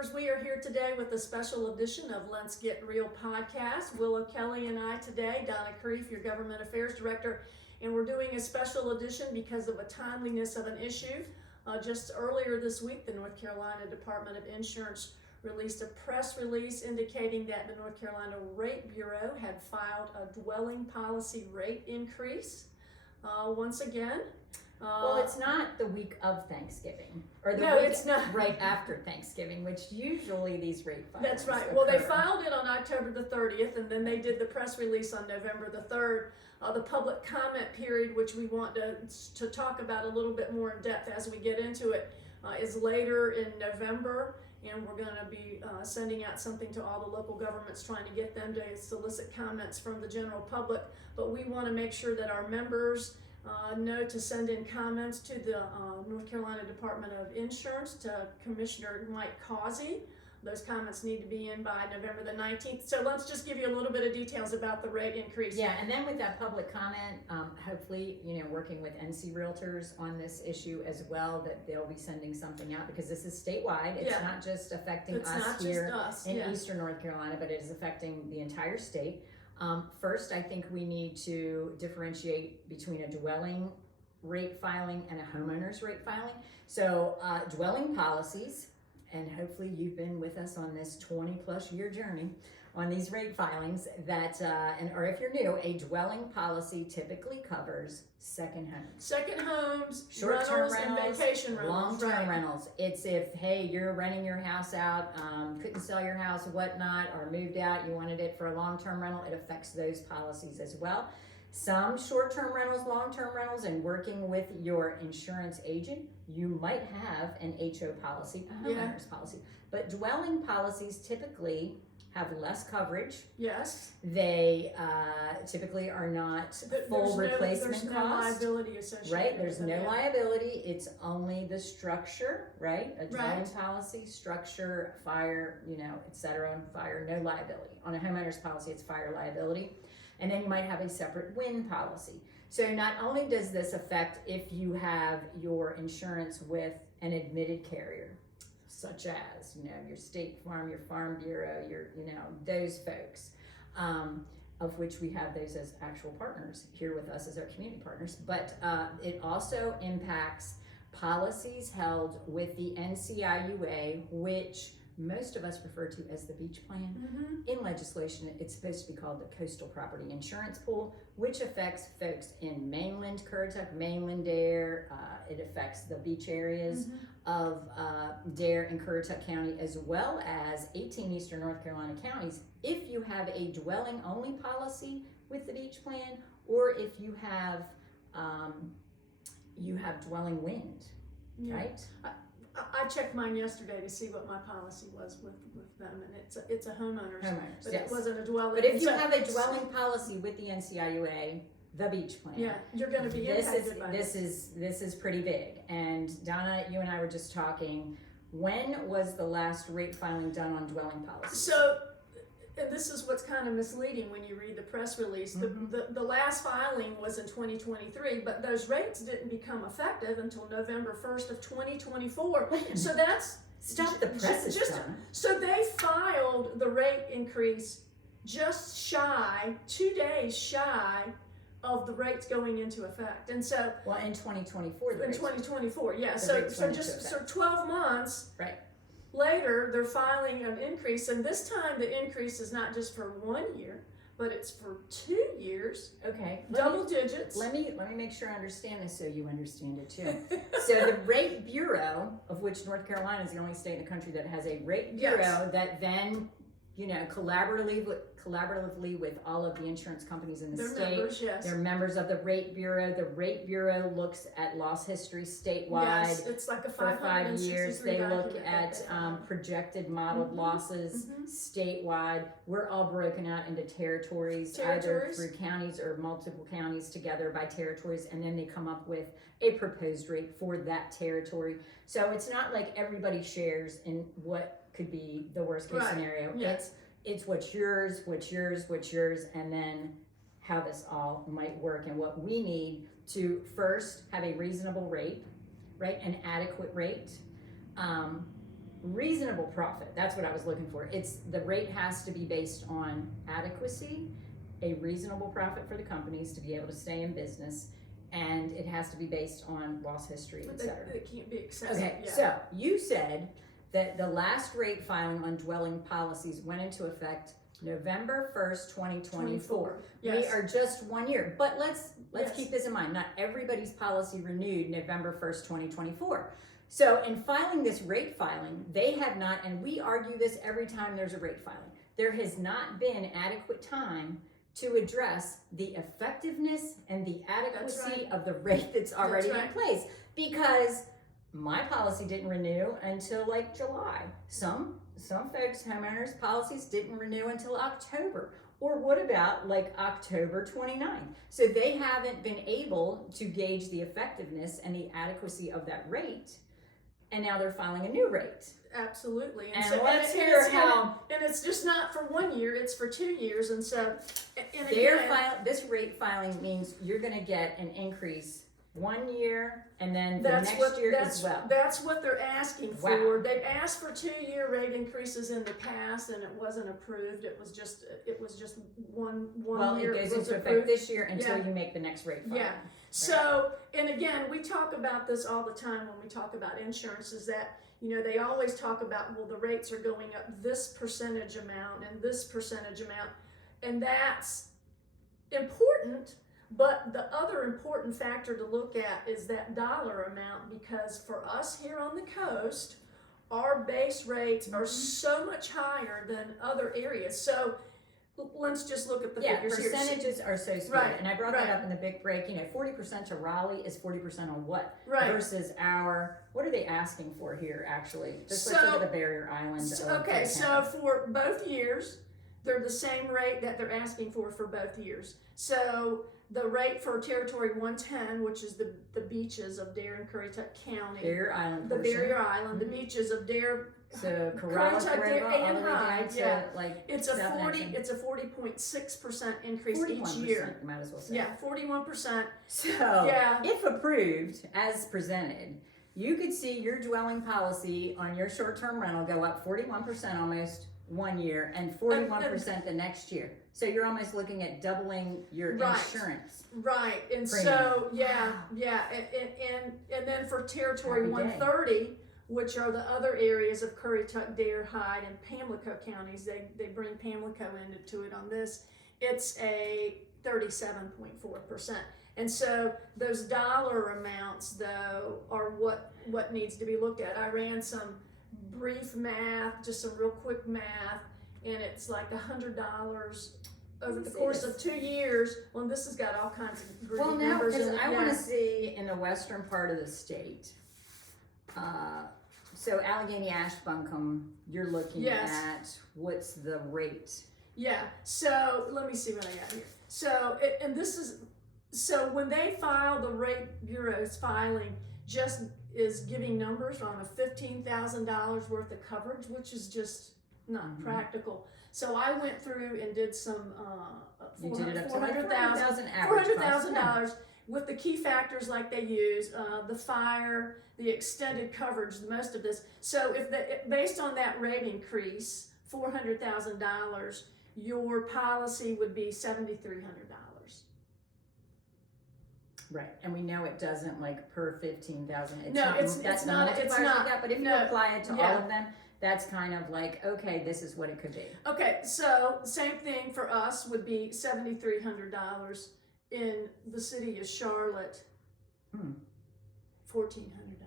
members, we are here today with a special edition of Let's Get Real podcast. Willow Kelly and I today, Donna Creef, your Government Affairs Director, and we're doing a special edition because of a timeliness of an issue. Just earlier this week, the North Carolina Department of Insurance released a press release indicating that the North Carolina Rate Bureau had filed a dwelling policy rate increase. Once again, well, it's not the week of Thanksgiving, or the no, week it's not. right after Thanksgiving, which usually these rate filings That's right. occur. Well, they filed it on October the 30th, and then they did the press release on November the 3rd. The public comment period, which we want to talk about a little bit more in depth as we get into it, is later in November, and we're going to be sending out something to all the local governments, trying to get them to solicit comments from the general public. But we want to make sure that our members know to send in comments to the North Carolina Department of Insurance, to Commissioner Mike Causey. Those comments need to be in by November the 19th. So let's just give you a little bit of details about the rate increase. Yeah, and then with that public comment, hopefully, working with NC Realtors on this issue as well, that they'll be sending something out, because this is statewide. It's not just affecting us here in Eastern North Carolina, but it is affecting the entire state. First, I think we need to differentiate between a dwelling rate filing and a homeowner's rate filing. So dwelling policies, and hopefully you've been with us on this 20+ year journey on these rate filings, that or if you're new, a dwelling policy typically covers second homes, short-term rentals, and vacation rentals, long-term rentals. It's if, hey, you're renting your house out, couldn't sell your house, whatnot, or moved out, you wanted it for a long-term rental, it affects those policies as well. Some short-term rentals, long-term rentals, and working with your insurance agent, you might have an HO policy, a homeowner's policy. But dwelling policies typically have less coverage. Yes. They typically are not full replacement cost. There's no liability associated. Right, there's no liability. It's only the structure, right? A dwelling policy, structure, fire, etc. On fire, no liability. On a homeowner's policy, it's fire liability. And then you might have a separate wind policy. So not only does this affect if you have your insurance with an admitted carrier, such as, your State Farm, your Farm Bureau, your, those folks, of which we have those as actual partners here with us as our community partners. But it also impacts policies held with the NCIUA, which most of us refer to as the beach plan. In legislation, it's supposed to be called the Coastal Property Insurance Pool, which affects folks in mainland Currituck, mainland Dare. It affects the beach areas of Dare and Currituck County, as well as 18 Eastern North Carolina counties, if you have a dwelling only policy with the beach plan, or if you have dwelling wind, right? I checked mine yesterday to see what my policy was with them, and it's a homeowner's, but it wasn't a dwelling. But if you have a dwelling policy with the NCIUA, the beach plan, you're going to be impacted by this. This is pretty big. And Donna, you and I were just talking. When was the last rate filing done on dwelling policies? So, and this is what's kind of misleading when you read the press release. The last filing was in 2023, but those rates didn't become effective until November 1st of 2024. So that's stop the press. So they filed the rate increase just shy, 2 days shy of the rates going into effect. And so in 2024. In 2024, yeah. So 12 months. Right. Later, they're filing an increase, and this time the increase is not just for 1 year, but it's for 2 years. Okay. Double digits. Let me make sure I understand this so you understand it too. So the Rate Bureau, of which North Carolina is the only state in the country that has a Rate Bureau that then, collaboratively with all of the insurance companies in the state. Members, They're members of the Rate Bureau. The Rate Bureau looks at loss history statewide. Yes, it's like a for 5 years. They look at document. Projected modeled losses statewide. We're all broken out into territories, either through counties or multiple counties together by territories, and then they come up with a proposed rate for that territory. So it's not like everybody shares in what could be the worst case scenario. It's what's yours, and then how this all might work, and what we need to first have a reasonable rate, right? An adequate rate. reasonable profit. That's what I was looking for. It's the rate has to be based on adequacy, a reasonable profit for the companies to be able to stay in business, and it has to be based on loss history, But etc. they can't be excessive. Okay, Yeah. so you said that the last rate filing on dwelling policies went into effect November 1st, 2024. Yes. We are just 1 year, but let's Yes. keep this in mind. Not everybody's policy renewed November 1st, 2024. So in filing this rate filing, they have not, and we argue this every time there's a rate filing, there has not been adequate time to address the effectiveness and the adequacy right. of the rate that's already That's right. in place. Because my policy didn't renew until like July. Some folks, homeowners policies didn't renew until October. Or what about like October 29th? So they haven't been able to gauge the effectiveness and the adequacy of that rate. And now they're filing a new rate. Absolutely. And so, let's and hear it's, how and it's just not for 1 year, it's for 2 years. And so, and their again, this rate filing means you're gonna get an increase 1 year and then the that's next what year that's, as well. that's what they're asking Wow. for. They've asked for 2-year rate increases in the past, and it wasn't approved. It was just one Well, year. it goes was into effect approved. this year until Yeah. you make the next rate filing. Yeah. So, and again, we talk about this all the time when we talk about insurance, is that, you know, they always talk about, well, the rates are going up this percentage amount and this percentage amount, and that's important. But the other important factor to look at is that dollar amount, because for us here on the coast, our base rates are so much higher than other areas. So let's just look at the Yeah, figures here. percentages are so skewed. Right, And I brought right. that up in the big break. You know, 40% to Raleigh is 40% on what? Right. Versus what are they asking for here, actually? Just So- let's look at the barrier island. Okay, so for both years, they're the same rate that they're asking for both years. So the rate for Territory 110, which is the beaches of Dare and Currituck County, Barrier Island the portion. Barrier Island, the beaches of Dare, So Corolla Currituck, River, all the and way down Hyde, to yeah. like it's a South 40, Nixon. it's a 40.6% increase 41%, each year. you might as well say. Yeah, 41%. So, Yeah. if approved as presented, you could see your dwelling policy on your short-term rental go up 41% almost 1 year and 41% the next year. So you're almost looking at doubling your Right. insurance. Right, and Premium. so yeah, and then for Territory Happy day. 130, which are the other areas of Currituck, Dare, Hyde, and Pamlico counties, they bring Pamlico into it on this. It's a 37.4%, and so those dollar amounts though are what needs to be looked at. I ran some brief math, just some real quick math, and it's like $100 over the Let's see course this. of 2 years. Well, this has got all kinds of greedy Well, now, numbers because in it. I yeah. want to see in the western part of the state. So Allegheny Ashbuncombe, you're looking Yes. at what's the rate? Yeah, so let me see what I got here. So, and this is, so when they file, the rate bureau's filing just is giving numbers on a $15,000 worth of coverage, which is just not practical. So I went through and did some, You did it up to like $400,000 $400,000 average cost. $400,000 with the key factors like they use, the fire, the extended coverage, most of this. So based on that rate increase, $400,000, your policy would be $7,300. Right, and we know it doesn't like per 15,000. No, it's not- it's not. That, but if you No. apply it to Yeah. all of them, that's kind of like, okay, this is what it could be. Okay, so same thing for us would be $7,300. In the city of Charlotte, $1,400.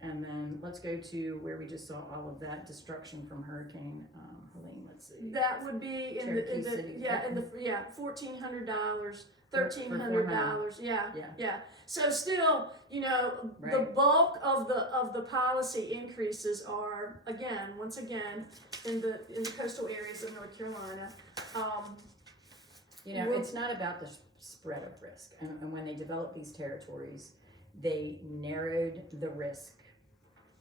And then let's go to where we just saw all of that destruction from Hurricane Helene. Let's see. That would be in Cherokee the City. $1,400, $1,300. Yeah. Yeah. So still, the Right. bulk of the policy increases are once again in the coastal areas of North Carolina. We're- It's not about the spread of risk. And when they developed these territories, they narrowed the risk.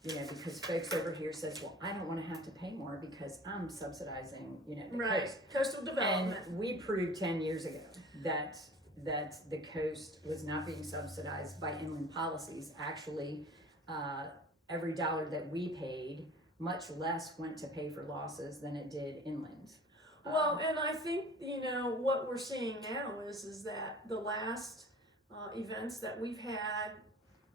Because folks over here says, well, I don't want to have to pay more because I'm subsidizing, the Right, coast. coastal development. And we proved 10 years ago that the coast was not being subsidized by inland policies. Actually, every dollar that we paid, much less went to pay for losses than it did inland. Well, and I think, what we're seeing now is that the last events that we've had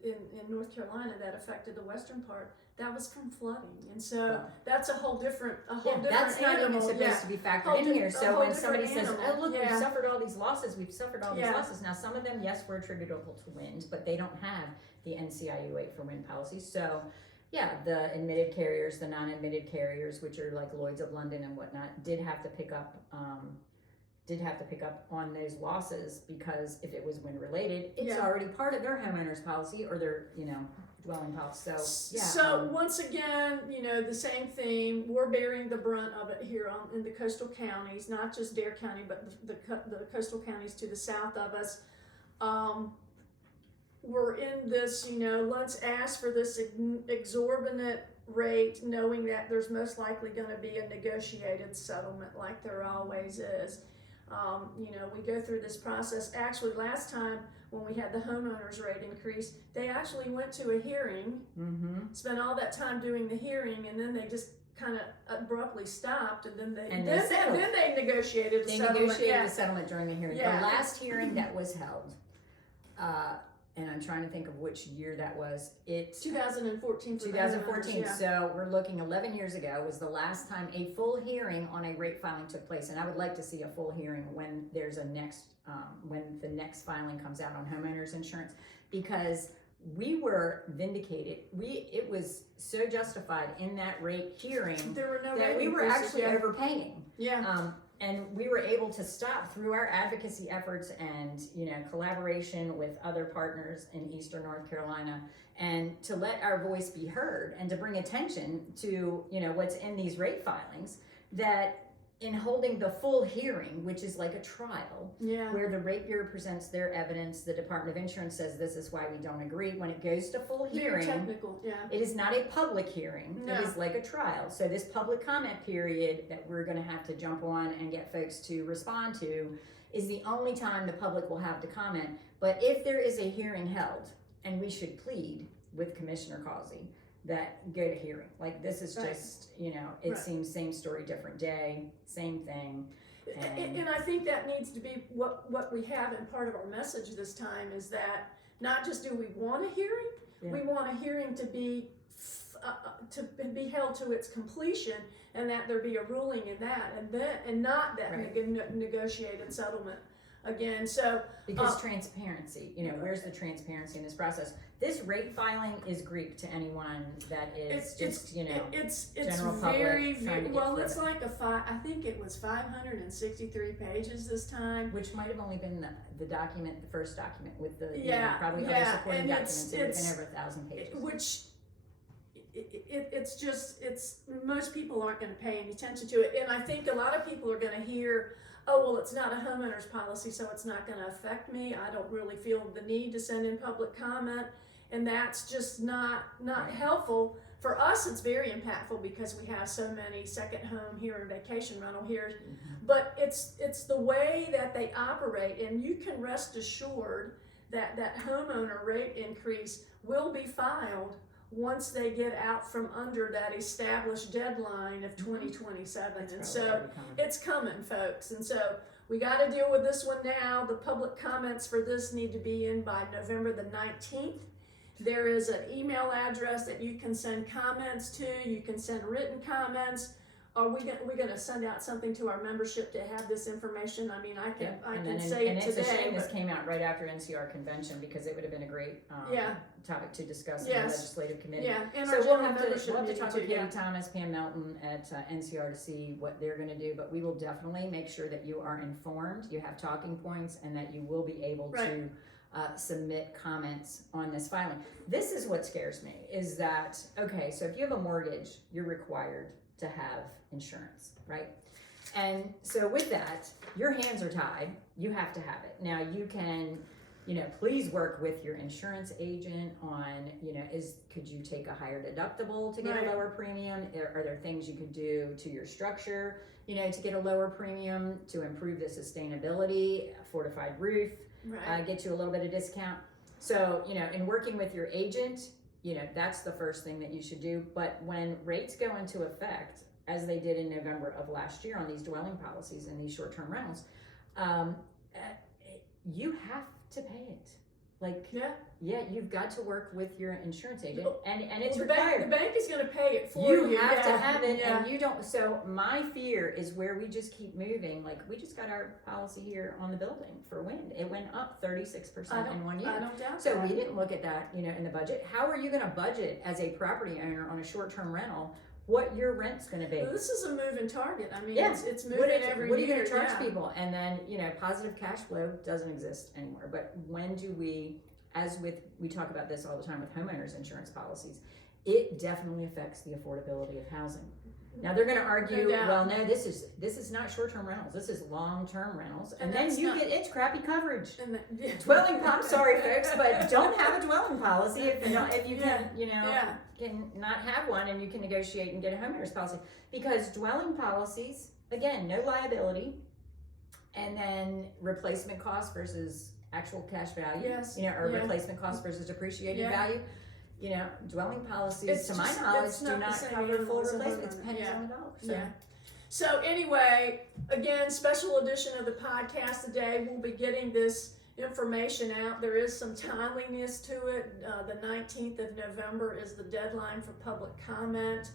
in North Carolina that affected the western part, that was from flooding, and so Wow. that's a whole different That's not even animal. supposed to be factored in here. So when somebody says, "Oh, look, we've suffered all these losses. We've suffered all these losses." Now, some of them, yes, were attributable to wind, but they don't have the NCIU 8 for wind policy. So, yeah, the admitted carriers, the non-admitted carriers, which are like Lloyd's of London and whatnot, did have to pick up on those losses, because if it was wind related, it's already part of their homeowners policy or their dwelling policy. So yeah. So once again, the same theme. We're bearing the brunt of it here in the coastal counties, not just Dare County, but the coastal counties to the south of us. We're in this, let's ask for this exorbitant rate, knowing that there's most likely going to be a negotiated settlement like there always is. We go through this process. Actually, last time when we had the homeowners rate increase, they actually went to a hearing, spent all that time doing the hearing, and then they just kind of abruptly stopped, and then they negotiated a settlement. They negotiated a settlement during the hearing. Yeah. The last hearing that was held, and I'm trying to think of which year that was. It's 2014. 2014. Yeah. So we're looking 11 years ago was the last time a full hearing on a rate filing took place, and I would like to see a full hearing when there's when the next filing comes out on homeowners insurance, because we were vindicated. It was so justified in that rate hearing There were no that rate we were increases, actually overpaying. Yeah. And we were able to stop through our advocacy efforts and collaboration with other partners in Eastern North Carolina, and to let our voice be heard and to bring attention to what's in these rate filings, that in holding the full hearing, which is like a trial, where the rate bureau presents their evidence, the Department of Insurance says this is why we don't agree. When it goes to full Very hearing, technical. Yeah. it is not a public hearing. No. It is like a trial. So this public comment period that we're going to have to jump on and get folks to respond to is the only time the public will have to comment. But if there is a hearing held, and we should plead with Commissioner Causey that go to hearing. Like, this is just, it seems same story, different day, same thing. And I think that needs to be what we have in part of our message this time, is that not just do we want a hearing, we want a hearing to be held to its completion, and that there be a ruling in that, and not that negotiated settlement again. So because transparency, where's the transparency in this process? This rate filing is Greek to anyone that is it's general very, public trying to get well. through It's it. like I think it was 563 pages this time. Which might have only been the document, the first document with the probably other and supporting documents. It would have been over 1,000 pages. Which it's most people aren't going to pay any attention to it, and I think a lot of people are going to hear, oh, well, it's not a homeowner's policy, so it's not going to affect me. I don't really feel the need to send in public comment, and that's just not helpful. For us, it's very impactful because we have so many second home here and vacation rental here, but it's the way that they operate, and you can rest assured that homeowner rate increase will be filed once they get out from under that established deadline of 2027. And so it's coming, folks. And so we got to deal with this one now. The public comments for this need to be in by November the 19th. There is an email address that you can send comments to. You can send written comments. Are we going to send out something to our membership to have this information? I mean, I can say it today. It's a shame this came out right after NCR convention, because it would have been a great topic to discuss in the legislative committee. Yeah, and so our we'll general have membership to meeting talk too, with Katie Thomas, Pam Melton at NCR to see what they're going to do, but we will definitely make sure that you are informed, you have talking points, and that you will be able to submit comments on this filing. This is what scares me, is that, okay, so if you have a mortgage, you're required to have insurance, right? And so with that, your hands are tied. You have to have it. Now you can, please work with your insurance agent on, could you take a higher deductible to get a lower premium? Are there things you could do to your structure, to get a lower premium, to improve the sustainability, fortified roof, get you a little bit of discount. So, in working with your agent, that's the first thing that you should do. But when rates go into effect, as they did in November of last year on these dwelling policies and these short-term rentals, you have to pay it. Like, yeah, you've got to work with your insurance agent, and it's required. The bank is going to pay it for you. You have to have it, and you don't. So my fear is where we just keep moving. Like, we just got our policy here on the building for wind. It went up 36% in 1 year. I don't doubt so that. we didn't look at that, in the budget. How are you going to budget as a property owner on a short-term rental what your rent's going to be? Well, this is a moving target. I mean, Yeah. it's moving every year. What are you going to charge people? And then, positive cash flow doesn't exist anymore. But when do we, we talk about this all the time with homeowners insurance policies, it definitely affects the affordability of housing. Now they're going to argue, well, no, this is not short-term rentals. This is long-term rentals, and then it's crappy coverage. Dwelling policy. Sorry, folks, but don't have a dwelling policy if you can, can not have one, and you can negotiate and get a homeowners policy, because dwelling policies, again, no liability, and then replacement cost versus actual cash value. Yes. Or replacement cost versus depreciated value. Dwelling policies, to my knowledge, do not cover full replacements, pennies on the dollar. So. Yeah. So anyway, again, special edition of the podcast today. We'll be getting this information out. There is some timeliness to it. The 19th of November is the deadline for public comment.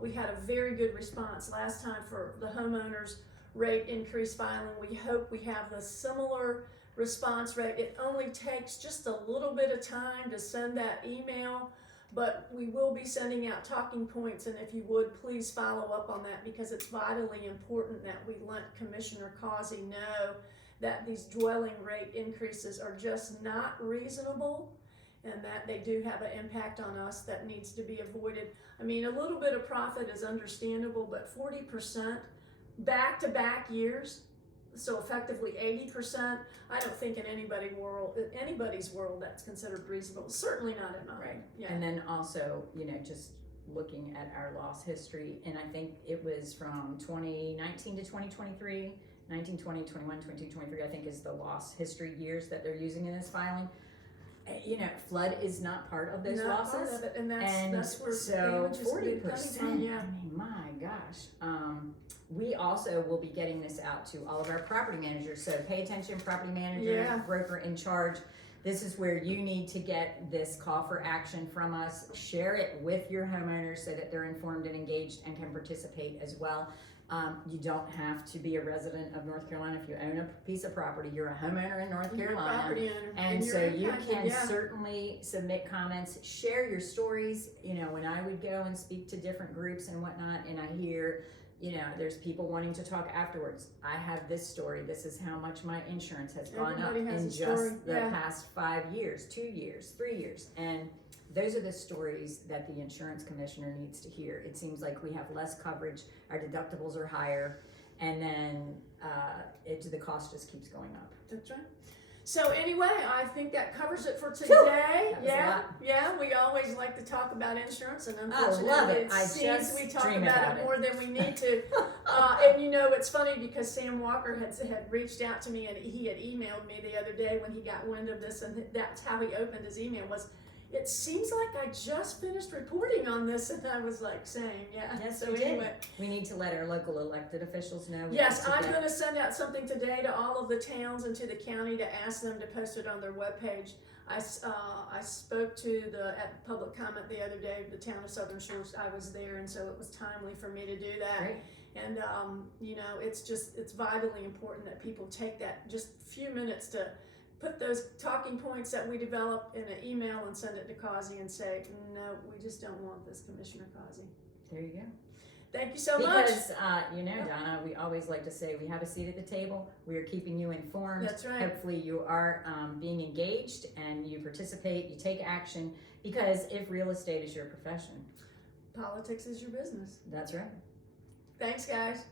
We had a very good response last time for the homeowners rate increase filing. We hope we have the similar response rate. It only takes just a little bit of time to send that email, but we will be sending out talking points, and if you would, please follow up on that, because it's vitally important that we let Commissioner Causey know that these dwelling rate increases are just not reasonable, and that they do have an impact on us that needs to be avoided. I mean, a little bit of profit is understandable, but 40% back-to-back years, so effectively 80%, I don't think in anybody's world that's considered reasonable. Certainly not in mine. Right. Yeah. And then also, just looking at our loss history, and I think it was from 2019 to 2023, 19, 20, 21, 22, 23, I think is the loss history years that they're using in this filing. Flood is not part of those losses. Part of it, and that's where so 40%. I mean, my gosh. We also will be getting this out to all of our property managers. So pay attention, property manager, broker in charge. This is where you need to get this call for action from us. Share it with your homeowners so that they're informed and engaged and can participate as well. You don't have to be a resident of North Carolina. If you own a piece of property, you're a homeowner in North Carolina. Property owner. And so you can certainly submit comments, share your stories. When I would go and speak to different groups and whatnot, and I hear, there's people wanting to talk afterwards. I have this story. This is how much my insurance has gone up in just the past 5 years, 2 years, 3 years. And those are the stories that the insurance commissioner needs to hear. It seems like we have less coverage, our deductibles are higher, and then the cost just keeps going up. That's right. So anyway, I think that covers it for today. We always like to talk about insurance, and unfortunately it seems we talk about it more than we need to. And it's funny because Sam Walker had reached out to me, and he had emailed me the other day when he got wind of this, and that's how he opened his email was, "It seems like I just finished reporting on this," and I was like saying, Yes, so we anyway. did. We need to let our local elected officials know. Yes, I'm going to send out something today to all of the towns and to the county to ask them to post it on their webpage. I spoke to at the public comment the other day, the town of Southern Shores. I was there, and so it was timely for me to do that. Great. And it's vitally important that people take that just a few minutes to put those talking points that we develop in an email and send it to Causey and say, no, we just don't want this, Commissioner Causey. There you go. Thank you so much. Because, Donna, we always like to say we have a seat at the table. We are keeping you informed. That's right. Hopefully you are being engaged and you participate, you take action, because if real estate is your profession, politics is your business. That's right. Thanks, guys.